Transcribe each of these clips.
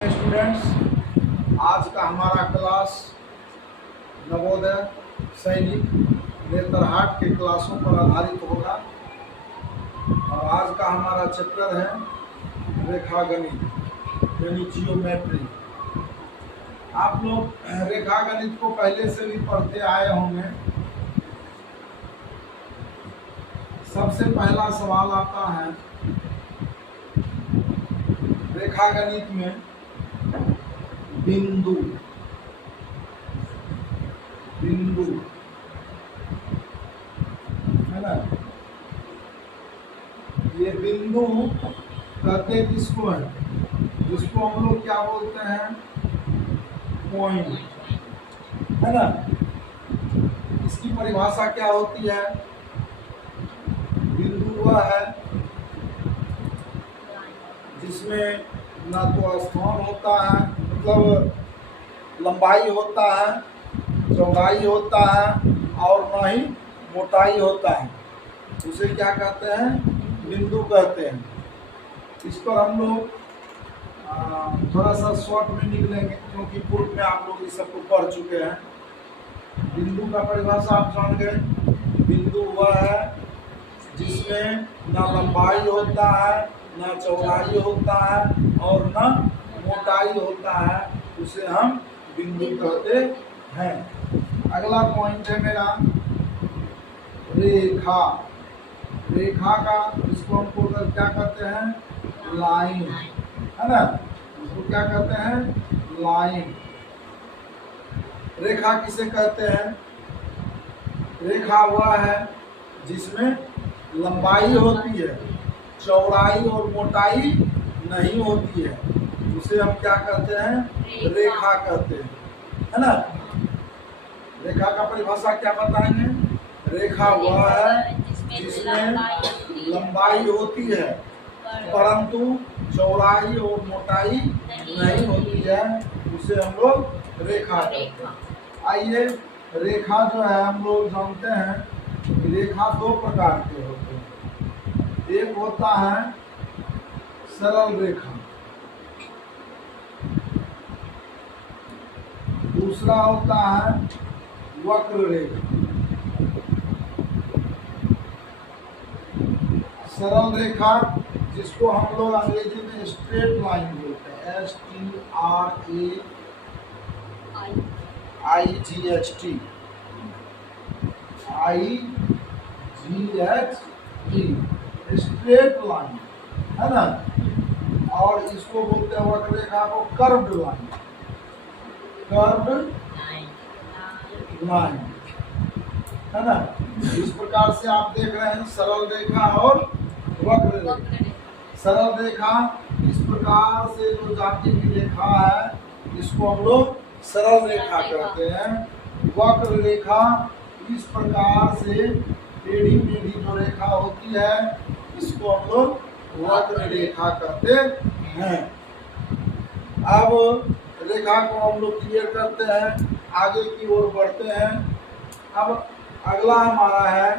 Students, आज का हमारा क्लास नवोदय सैनिक नेतरहाट के क्लासों पर आधारित होगा और आज का हमारा चैप्टर है रेखागणित यानी जियोमेट्री। आप लोग रेखागणित को पहले से भी पढ़ते आए होंगे। सबसे पहला सवाल आता है रेखागणित में बिंदु है ना। ये बिंदु कहते किसको है? जिसको हम लोग क्या बोलते हैं? पॉइंट, है ना। इसकी परिभाषा क्या होती है? बिंदु वह है जिसमें ना तो स्थान होता है, मतलब लंबाई होता है, चौड़ाई होता है और ना ही मोटाई होता है। उसे क्या कहते हैं? बिंदु कहते हैं। इस पर हम लोग थोड़ा सा शॉर्ट में निकलेंगे क्योंकि पूर्व में आप लोग इस सबको पढ़ चुके हैं। बिंदु का परिभाषा आप जान गए। बिंदु वह है जिसमें ना लंबाई होता है, ना चौड़ाई होता है और ना मोटाई होता है, उसे हम बिंदु कहते हैं। अगला पॉइंट है मेरा रेखा। रेखा का इसको हमको क्या कहते हैं? लाइन, है ना। इसको क्या कहते हैं? लाइन। रेखा किसे कहते हैं? रेखा वह है जिसमें लंबाई होती है, चौड़ाई और मोटाई नहीं होती है, उसे हम क्या कहते हैं? रेखा कहते हैं, है ना। रेखा का परिभाषा क्या बताएंगे? रेखा वह है जिसमें लंबाई होती है परंतु चौड़ाई और मोटाई नहीं होती है, उसे हम लोग रेखा कहते हैं। आइए, रेखा जो है हम लोग जानते हैं, रेखा दो प्रकार के होते हैं। एक होता है सरल रेखा, दूसरा होता है वक्र रेखा। सरल रेखा जिसको हम लोग अंग्रेजी में स्ट्रेट लाइन बोलते हैं, STRAIGHT, स्ट्रेट लाइन, है ना। और इसको बोलते हैं वक्र रेखा को कर्व्ड लाइन, है ना। इस प्रकार से आप देख रहे हैं सरल रेखा और वक्र रेखा। सरल रेखा इस प्रकार से जो जाती हुई रेखा है इसको हम लोग सरल रेखा कहते हैं। वक्र रेखा इस प्रकार से टेढ़ी मेढ़ी जो रेखा होती है इसको हम लोग वक्र रेखा कहते हैं। अब रेखा को हम लोग क्लियर करते हैं, आगे की ओर बढ़ते हैं। अब अगला हमारा है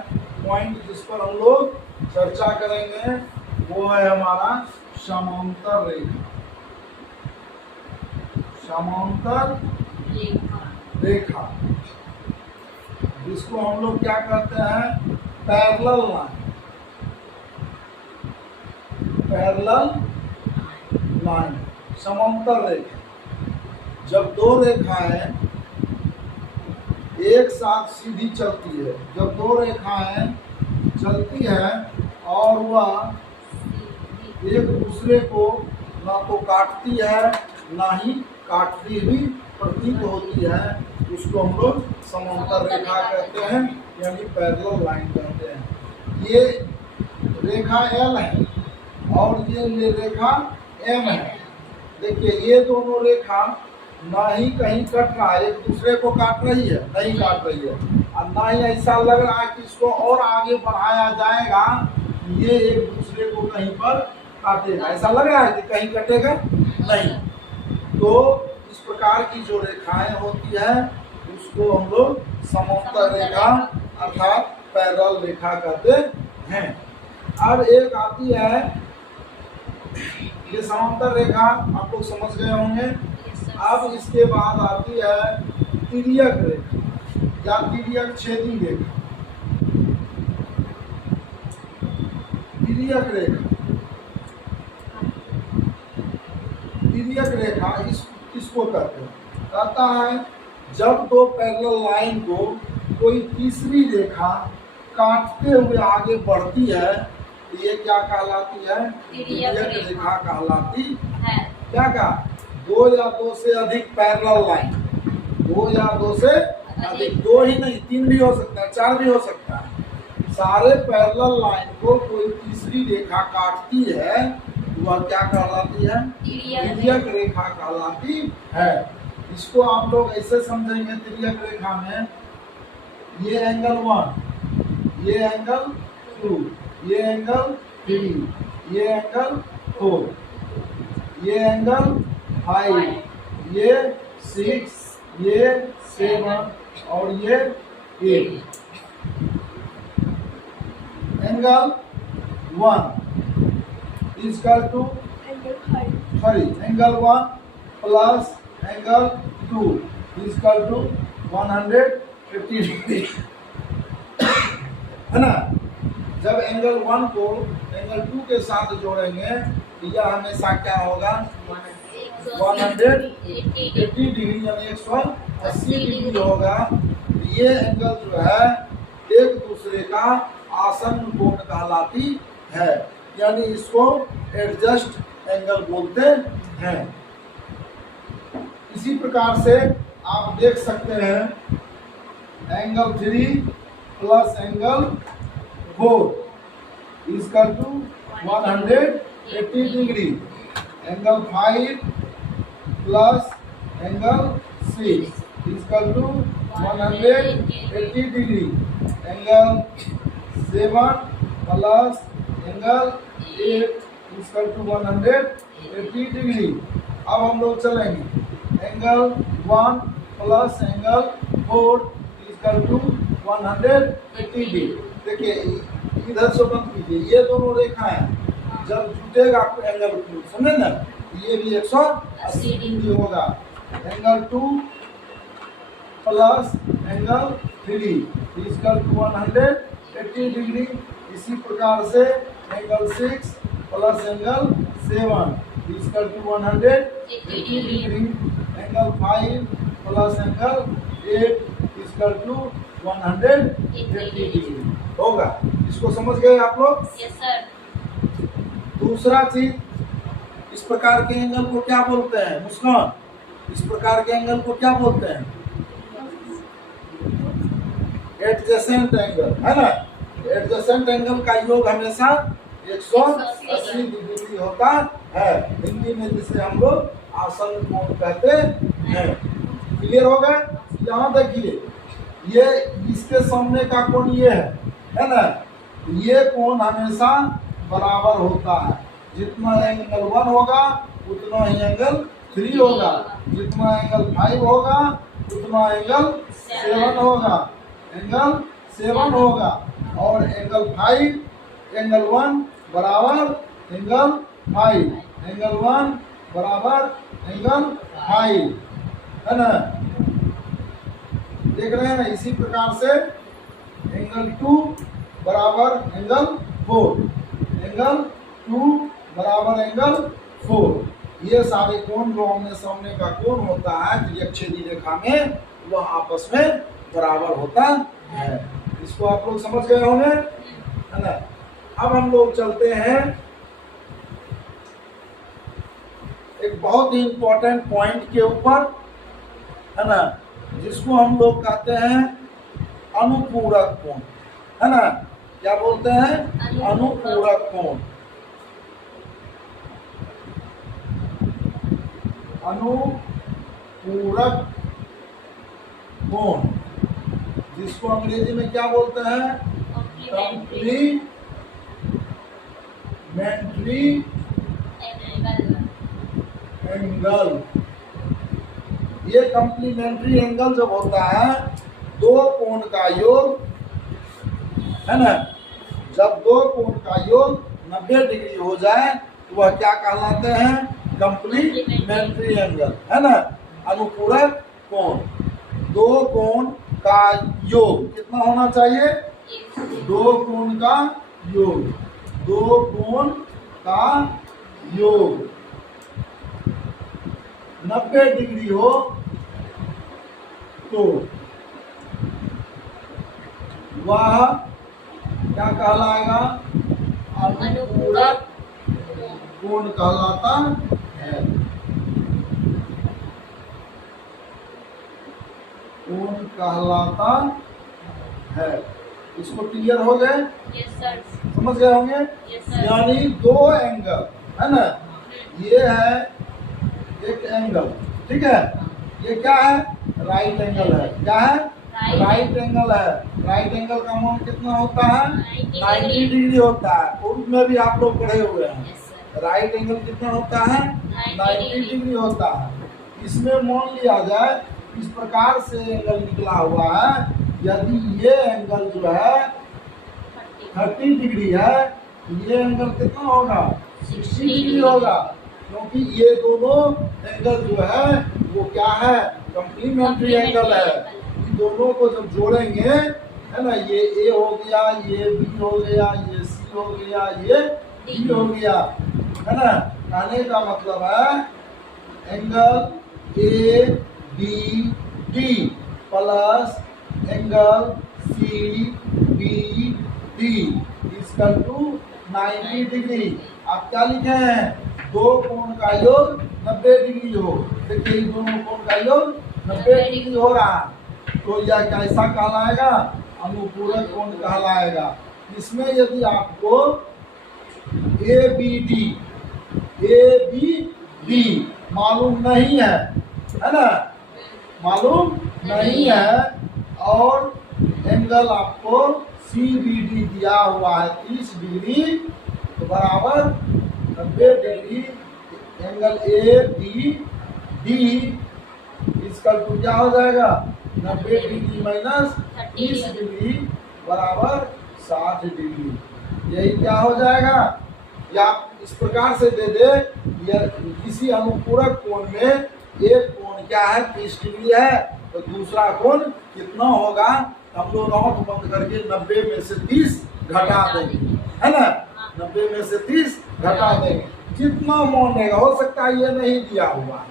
पॉइंट जिस पर हम लोग चर्चा करेंगे, वो है हमारा समांतर रेखा। समांतर रेखा जिसको हम लोग क्या कहते हैं? Parallel line. पैरेलल लाइन, समांतर रेखा। जब दो रेखाएं एक साथ सीधी चलती है, जब दो रेखाएं चलती है और वह एक दूसरे को ना तो काटती है ना ही काटती हुई प्रतीत होती है, उसको हम लोग समांतर रेखा कहते हैं यानी पैरेलल लाइन कहते हैं। ये रेखा L है और ये रेखा M है। देखिए, ये दोनों रेखा ना ही कहीं कट रहा है, एक दूसरे को काट रही है, नहीं काट रही है, और ना ही ऐसा लग रहा है कि इसको और आगे बढ़ाया जाएगा, ये एक दूसरे को कहीं पर काटेगा। ऐसा लग रहा है कि कहीं कटेगा नहीं। तो इस प्रकार की जो रेखाएं होती है उसको हम लोग समांतर रेखा अर्थात पैरेलल रेखा कहते हैं। अब एक आती है ये समांतर रेखा आप लोग समझ गए होंगे। अब इसके बाद आती है तिर्यक रेखा या तिर्यक छेदी रेखा। तिर्यक रेखा, तिर्यक रेखा इसको कहते हैं। कहता है जब दो पैरेलल लाइन को कोई तीसरी रेखा काटते हुए आगे बढ़ती है तो ये क्या कहलाती है? तिर्यक रेखा कहलाती है। क्या कहा? दो या दो से अधिक पैरेलल लाइन, दो या दो से अधिक, दो ही नहीं, तीन भी हो सकता है, चार भी हो सकता है। सारे पैरेलल लाइन को कोई तीसरी रेखा काटती है, वह क्या कहलाती है? तिर्यक रेखा कहलाती है। इसको आप लोग ऐसे समझेंगे, तिर्यक रेखा में ये एंगल 1, ये एंगल 2, ये एंगल 3, ये एंगल 4, ये एंगल 5, ये 6, ये 7 और ये 8। Angle 1 is equal to angle 1 plus angle 2 is equal to 150 degree, है ना। जब एंगल 1 को एंगल 2 के साथ जोड़ेंगे तो यह हमेशा क्या होगा? 180 डिग्री यानी 180 डिग्री होगा। ये एंगल जो है एक दूसरे का आसन्न कोण कहलाती है, यानी इसको एडजस्ट एंगल बोलते हैं। इसी प्रकार से आप देख सकते हैं angle 3 plus angle 4 is equal to 180 degree, angle 5 plus angle 6 is equal to 180 degree, angle 7 plus angle 8 is equal to 180 degree. अब हम लोग चलेंगे angle 1 plus angle 4 is equal to 180 degree. देखिए इधर से बंद कीजिए, ये दोनों रेखा हैं, जब जुटेगा एंगल समझे ना, ये भी 180 डिग्री होगा। Angle 2 plus angle 3 is equal to 180 degree. इसी प्रकार से angle 6 plus angle 7 is equal to 180 degree, angle 5 plus angle 8 is equal to 180 degree होगा। इसको समझ गए आप लोग? Yes sir. दूसरा चीज, इस प्रकार के एंगल को क्या बोलते हैं? मुस्कान, इस प्रकार के एंगल को क्या बोलते हैं? एडजेसेंट एंगल, है ना। एडजेसेंट एंगल का योग हमेशा 180 डिग्री होता है, हिंदी में जिसे हम लोग आसन्न कोण कहते हैं। क्लियर हो गए? यहाँ देखिए, ये इसके सामने का कोण ये है ना। ये कोण हमेशा बराबर होता है, जितना एंगल 1 होगा उतना ही एंगल 3 होगा, जितना एंगल 5 होगा उतना एंगल 7 होगा, एंगल 7 होगा। और एंगल 5, एंगल 1 बराबर एंगल 5, एंगल 1 बराबर एंगल 5, है ना। देख रहे हैं ना। इसी प्रकार से एंगल 2 बराबर एंगल 4, एंगल 2 बराबर एंगल 4। ये सारे कोण जो आमने सामने का कोण होता है त्रियक्षेदी रेखा में, वह आपस में बराबर होता है। इसको आप लोग समझ गए होंगे, है ना। अब हम लोग चलते हैं एक बहुत ही इंपॉर्टेंट पॉइंट के ऊपर, है ना, जिसको हम लोग कहते हैं अनुपूरक कोण, है ना। क्या बोलते हैं? अनुपूरक कोण। अनुपूरक कोण, जिसको अंग्रेजी में क्या बोलते हैं? Complementary angle. ये कॉम्प्लीमेंट्री एंगल जब होता है दो कोण का योग, है ना, जब दो कोण का योग 90 डिग्री हो जाए वह क्या कहलाते हैं? कम्प्लीमेंट्री एंगल, है ना। अनुपूरक कोण, दो कोण का योग कितना होना चाहिए? दो कोण का योग, दो कोण का योग 90 डिग्री हो तो वह क्या कहलाएगा? अनुपूरक कोण कहलाता है। कोण कहलाता है। इसको क्लियर हो गए? Yes sir. समझ गए होंगे? Yes sir. यानी दो एंगल, है ना, ये है एक एंगल, ठीक है। ये क्या है? राइट एंगल है। क्या है? राइट एंगल है। राइट एंगल का मान कितना होता है? 90 डिग्री होता है। पूर्व में भी आप लोग पढ़े हुए हैं। Yes sir. राइट एंगल कितना होता है? 90 डिग्री होता है। इसमें मान लिया जाए इस प्रकार से एंगल निकला हुआ है, यदि ये एंगल जो है 30 डिग्री है, ये एंगल कितना होगा? 60 डिग्री होगा, क्योंकि ये दोनों एंगल जो है वो क्या है? कम्प्लीमेंट्री एंगल है। इन दोनों को जब जोड़ेंगे, है ना, ये ए हो गया, ये बी हो गया, ये सी हो गया, ये डी हो गया, है ना। कहने का मतलब है angle A B D plus angle C B D equal to 90 degree. आप क्या लिखे हैं? दो कोण का योग 90 डिग्री हो। देखिए दोनों कोण का योग 90 डिग्री हो रहा है, तो यह कैसा कहलाएगा? अनुपूरक कोण कहलाएगा। इसमें यदि आपको ए बी डी मालूम नहीं है ना, मालूम नहीं है, और एंगल आपको सी बी डी दिया हुआ है 30 डिग्री, तो बराबर 90 degree angle A B D इसका क्या हो जाएगा? 90 डिग्री माइनस 30 डिग्री बराबर 60 डिग्री। यही क्या हो जाएगा? या इस प्रकार से दे दे, या किसी अनुपूरक कोण में एक कोण क्या है? 30 डिग्री है, तो दूसरा कोण कितना होगा? हम लोग आंख बंद करके 90 में से 30 घटा देंगे, है ना। 90 में से 30 घटा देंगे, जितना मान देगा। हो सकता है ये नहीं दिया हुआ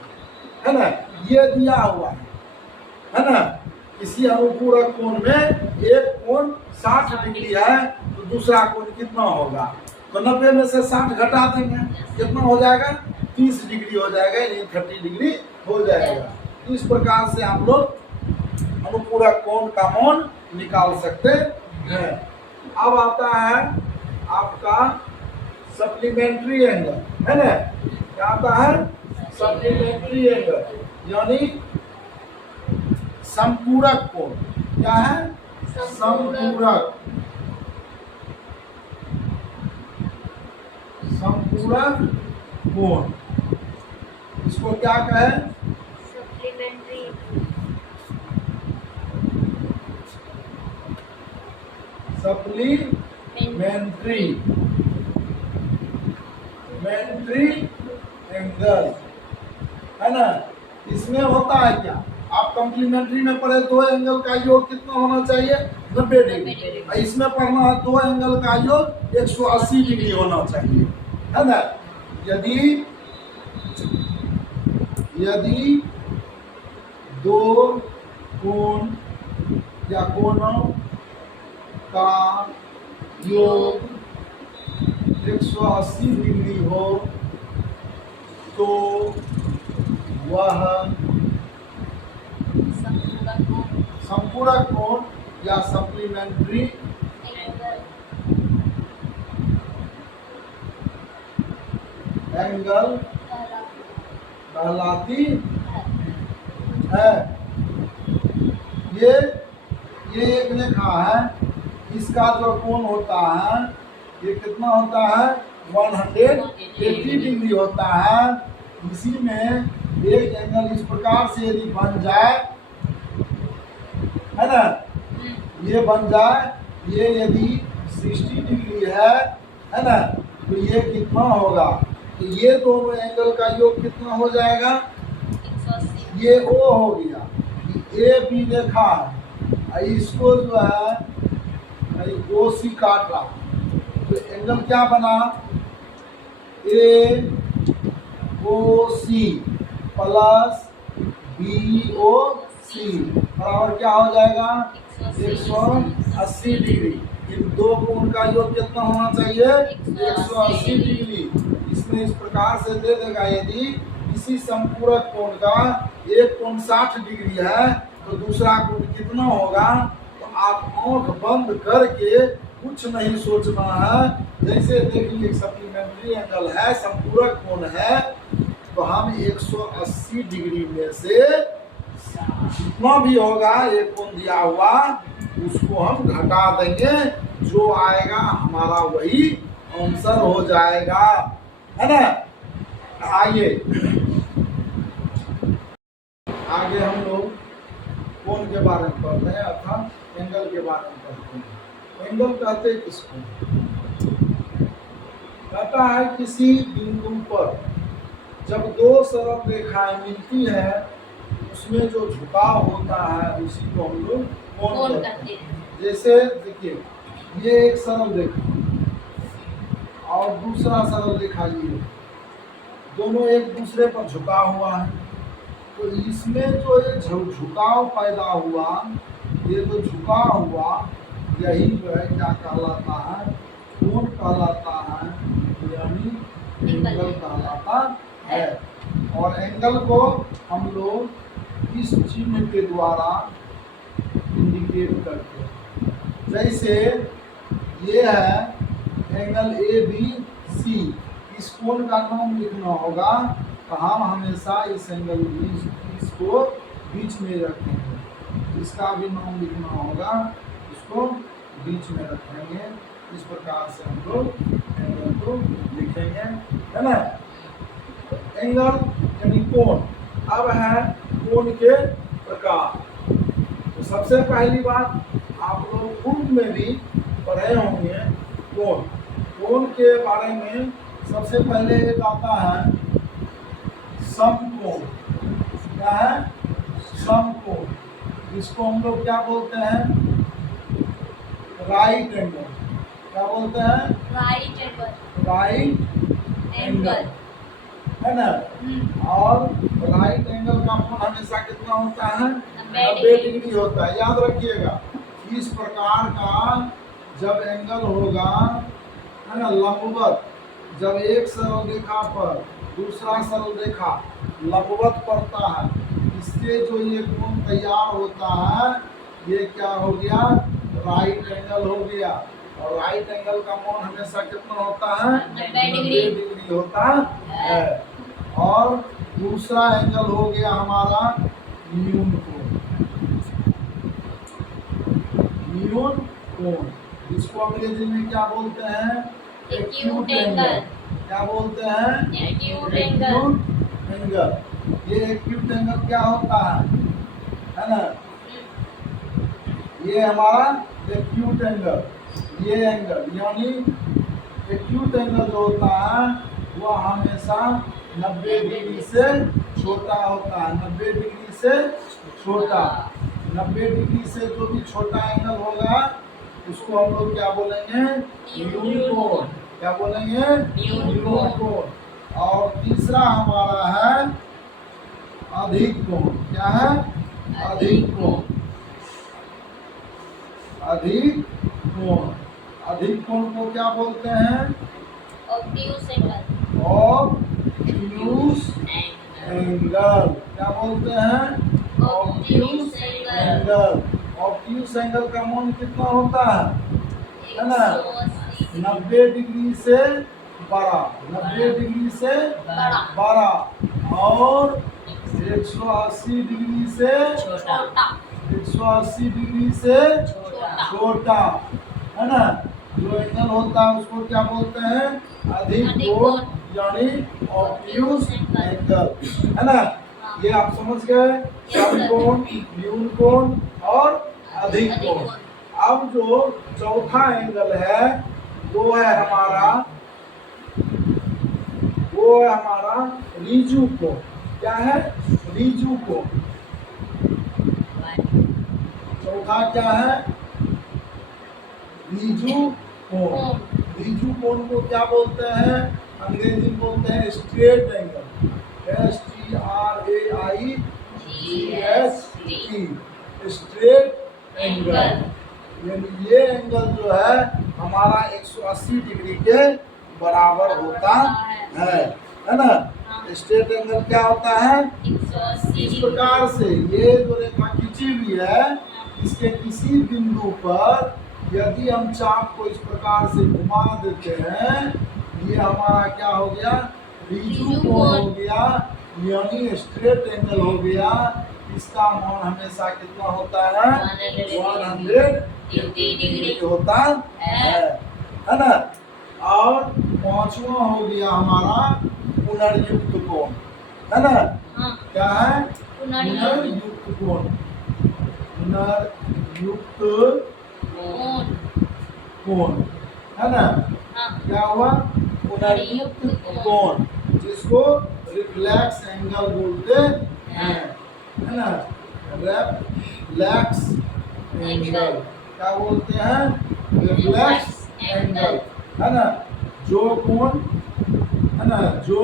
है ना, ये दिया हुआ है ना। किसी अनुपूरक कोण में एक कोण 60 डिग्री है, तो दूसरा कोण कितना होगा? तो 90 में से 60 घटा देंगे, कितना हो जाएगा? 30 डिग्री हो जाएगा, यानी 30 डिग्री हो जाएगा। इस प्रकार से आप लोग अनुपूरक कोण का मान निकाल सकते हैं। अब आता है आपका सप्लीमेंट्री एंगल, है ना। क्या आता है? सप्लीमेंट्री एंगल, यानी संपूरक कोण। क्या है? संपूरक कोण। इसको क्या कहें? सप्लीमेंट्री एंगल, है ना। इसमें होता है क्या? आप कम्प्लीमेंट्री में पढ़े दो एंगल का योग कितना होना चाहिए? 90 डिग्री। इसमें पढ़ना है दो एंगल का योग 180 डिग्री होना चाहिए, है ना। यदि दो कोण या कोणों का योग 180 डिग्री हो तो वह संपूरक कोण या सप्लीमेंट्री एंगल कहलाती है। ये एक रेखा है, इसका जो कोण होता है ये कितना होता है? 180 डिग्री होता है। इसी में एक एंगल इस प्रकार से यदि बन जाए, है ना, ये बन जाए, ये यदि 60 डिग्री है ना, तो ये कितना होगा? तो ये दोनों एंगल का योग कितना हो जाएगा? 180। ये ओ हो गया, ए बी देखा है, इसको जो है ओ सी काट रहा, तो एंगल क्या बना? ए ओ सी प्लस बी ओ सी बराबर क्या हो जाएगा? 180 डिग्री। इन दो कोण का योग कितना होना चाहिए? 180 डिग्री। इसमें इस प्रकार से दे देगा, यदि किसी संपूरक कोण का एक कोण 60 डिग्री है तो दूसरा कोण कितना होगा? तो आप आंख बंद करके कुछ नहीं सोचना है, जैसे देखिए सप्लीमेंट्री एंगल है, संपूरक कोण है, तो हम 180 डिग्री में से जितना भी होगा एक कोण दिया हुआ उसको हम घटा देंगे, जो आएगा हमारा वही आंसर हो जाएगा, है ना। आइए आगे हम लोग कोण के बारे में पढ़ते हैं, अर्थात एंगल के बारे में पढ़ते हैं। एंगल कहते हैं किसको? कहता है किसी बिंदु पर जब दो सरल रेखाएं मिलती है उसमें जो झुकाव होता है उसी को हम लोग कोण कहते हैं। जैसे देखिए ये एक सरल रेखा और दूसरा सरल रेखा, ये दोनों एक दूसरे पर झुका हुआ है, तो इसमें जो ये झुकाव पैदा हुआ, ये जो झुका हुआ, यही जो है क्या कहलाता है? कोण कहलाता है, यानी एंगल कहलाता है। और एंगल को हम लोग इस चिन्ह के द्वारा इंडिकेट करते हैं। जैसे ये है एंगल ए बी सी, इस कोण का नाम लिखना होगा, तो हम हमेशा इस एंगल इसको बीच में रखेंगे, इसका भी नाम लिखना होगा, इसको बीच में रखेंगे। इस प्रकार से हम लोग एंगल को लिखेंगे, है ना। एंगल यानी कोण। अब है कोण के प्रकार। तो सबसे पहली बात आप लोग पूर्व में भी पढ़े होंगे कोण। कोण के बारे में सबसे पहले एक आता है समकोण। क्या है? समकोण। इसको हम लोग क्या बोलते हैं? Right angle. क्या बोलते हैं? Right angle. राइट एंगल, है ना। और राइट एंगल का कोण हमेशा कितना होता है? 90 डिग्री होता है। याद रखिएगा, इस प्रकार का जब एंगल होगा, है ना, लंबवत, जब एक सरल रेखा पर दूसरा सरल रेखा लंबवत पड़ता है, इससे जो ये कोण तैयार होता है, ये क्या हो गया? राइट एंगल हो गया। और राइट एंगल का कोण हमेशा कितना होता है? 90 डिग्री होता है। और दूसरा एंगल हो गया हमारा न्यून कोण। न्यून कोण, इसको अंग्रेजी में क्या बोलते हैं? Acute angle. क्या बोलते हैं? Acute angle. एंगल। ये एक्यूट एंगल क्या होता है ना। ये हमारा एक्यूट एंगल, ये एंगल यानी एक्यूट एंगल जो होता है वह हमेशा 90 डिग्री से छोटा होता है। 90 डिग्री से छोटा। 90 डिग्री से जो भी छोटा एंगल होगा उसको हम लोग क्या बोलेंगे? न्यून कोण। क्या बोलेंगे? न्यून कोण। और तीसरा हमारा है अधिक कोण। क्या है? अधिक कोण। अधिक कोण। अधिक कोण को क्या बोलते हैं? Obtuse angle. Obtuse angle. क्या बोलते हैं? Obtuse angle. ऑब्ट्यूज एंगल का मान कितना होता है ना? 90 डिग्री से बड़ा। 90 डिग्री से बड़ा और 180 डिग्री से छोटा। 180 डिग्री से छोटा, है ना। जो एंगल होता है उसको क्या बोलते हैं? अधिक कोण यानी ऑब्ट्यूज एंगल, है ना। ये आप समझ गए, समकोण, न्यून कोण और अधिक कोण। अब जो चौथा एंगल है वो है हमारा, वो वो है हमारा रीजू कोण। क्या है? रीजू कोण। चौथा क्या है? रीजू कोण। रीजू कोण को क्या बोलते हैं? अंग्रेजी में बोलते हैं straight angle. STRAIGST, straight angle. यानी ये एंगल जो है हमारा 180 डिग्री के बराबर होता है ना। स्ट्रेट एंगल क्या होता है? 180 इस प्रकार से ये जो रेखा खींची हुई है, इसके किसी बिंदु पर यदि हम चाप को इस प्रकार से घुमा देते हैं, ये हमारा क्या हो गया? रीजू कोण हो गया, यानी स्ट्रेट एंगल हो गया। इसका मान हमेशा कितना होता है? 180 डिग्री होता है ना। और पांचवा हो गया हमारा पुनर्युक्त कोण, है ना। क्या है? पुनर्युक्त कोण। पुनर्युक्त कोण, है ना। क्या हुआ? पुनर्युक्त कोण, जिसको रिफ्लेक्स एंगल बोलते हैं, है ना। रिफ्लेक्स एंगल क्या बोलते हैं? रिफ्लेक्स एंगल, है ना। जो कोण, है ना, जो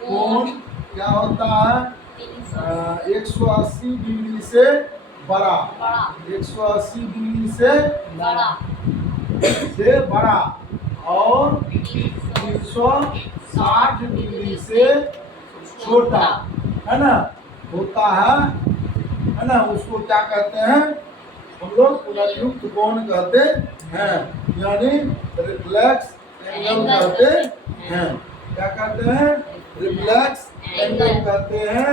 कोण क्या होता है? 180 डिग्री से बड़ा, 180 डिग्री से बड़ा और 360 डिग्री से छोटा, है ना, होता है ना। उसको क्या कहते हैं हम लोग? पुनर्युक्त कोण कहते हैं, यानी रिफ्लेक्स एंगल कहते हैं। क्या कहते हैं? रिफ्लेक्स एंगल कहते हैं।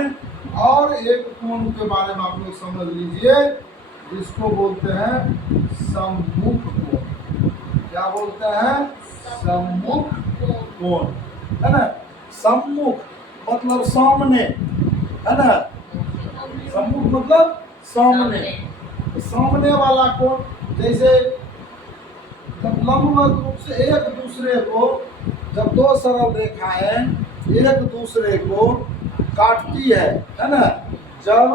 और एक कोण के बारे में आप लोग समझ लीजिए, जिसको बोलते हैं सम्मुख कोण। क्या बोलते हैं? सम्मुख कोण, है ना। सम्मुख मतलब सामने, है ना। सम्मुख मतलब सामने, सामने वाला कोण। जैसे जब लंबवत रूप से एक दूसरे को, जब दो सरल रेखाएं एक दूसरे को काटती है ना। जब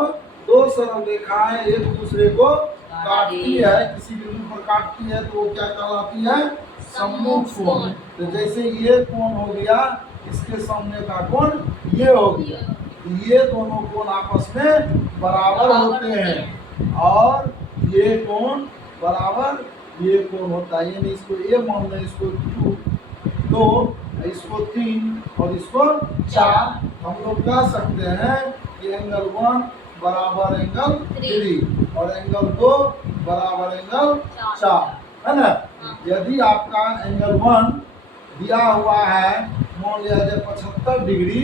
दो सरल रेखाएं एक दूसरे को काटती है, किसी बिंदु पर काटती है, तो वो क्या कहलाती है? सम्मुख कोण। तो जैसे ये कोण हो गया, इसके सामने का कोण ये हो गया, ये दोनों कोण आपस में बराबर होते हैं। और ये कोण बराबर ये कोण होता है, यानी इसको ये मान लें, इसको 2, इसको 3 और इसको 4। हम लोग कह सकते हैं कि एंगल 1 बराबर एंगल 3 और एंगल 2 बराबर एंगल 4, है ना। यदि आपका एंगल 1 दिया हुआ है, मान लिया जाए 75 डिग्री,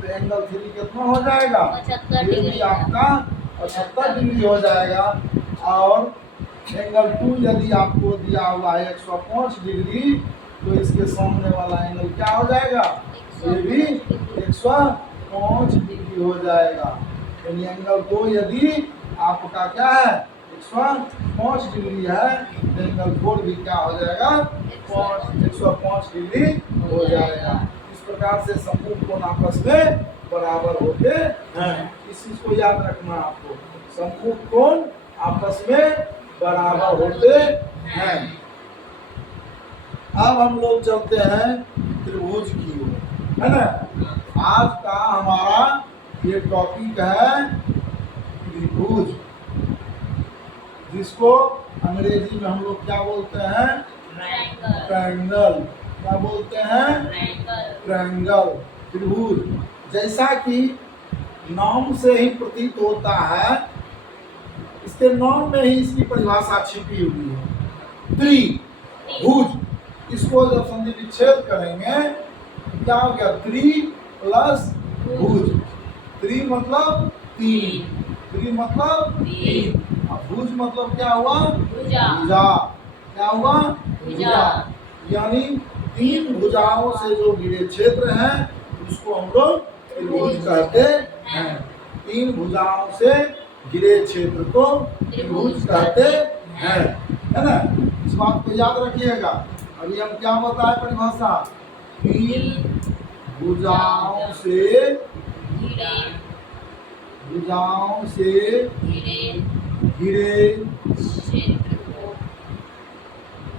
तो एंगल 3 कितना हो जाएगा? 75 ये भी आपका 75 डिग्री हो जाएगा। और एंगल 2 यदि आपको दिया हुआ है 105 डिग्री, तो इसके सामने वाला एंगल क्या हो जाएगा? ये भी 105 डिग्री हो जाएगा। यानी एंगल 2 यदि आपका क्या है? 105 डिग्री है, तो एंगल 4 भी क्या हो जाएगा? 105 डिग्री हो जाएगा। इस प्रकार से सम्मुख कोण आपस में बराबर होते हैं। इस चीज को याद रखना आपको, सम्मुख कोण आपस में बराबर होते हैं। अब हम लोग चलते हैं त्रिभुज की ओर, है ना। आज का हमारा ये टॉपिक है त्रिभुज, जिसको अंग्रेजी में हम लोग क्या बोलते हैं? ट्रायंगल। क्या बोलते हैं? ट्रायंगल, त्रिभुज। जैसा कि नाम से ही प्रतीत होता है, इसके नाम में ही इसकी परिभाषा छिपी हुई है, त्रिभुज। इसको जब संधि विच्छेद करेंगे तो क्या हो गया? त्रि प्लस भुज। त्रि मतलब 3, त्रि मतलब 3, और भुज मतलब क्या हुआ? भुजा। क्या हुआ? भुजा। यानी 3 भुजाओं से जो घिरे क्षेत्र हैं, उसको हम लोग त्रिभुज कहते हैं। 3 भुजाओं से घिरे क्षेत्र को त्रिभुज कहते हैं, है ना। इस बात को याद रखिएगा। अभी हम क्या बताए परिभाषा? 3 भुजाओं से घिरे भुजाओं से घिरे घिरे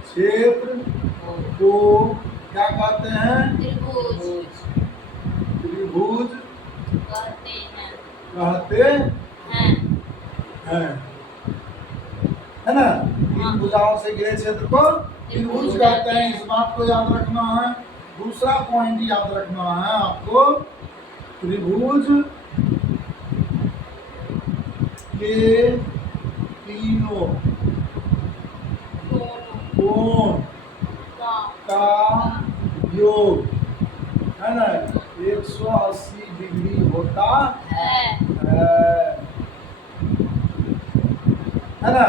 क्षेत्र को क्या कहते हैं? त्रिभुज त्रिभुज कहते हैं कहते हैं, है ना? इन भुजाओं से घिरे क्षेत्र को त्रिभुज कहते हैं। इस बात को याद रखना है। दूसरा पॉइंट याद रखना है आपको, त्रिभुज के तीनों कोण का योग, है ना, 180 डिग्री होता है ना?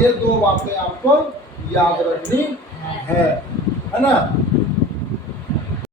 ये दो बातें आपको याद रखनी है ना?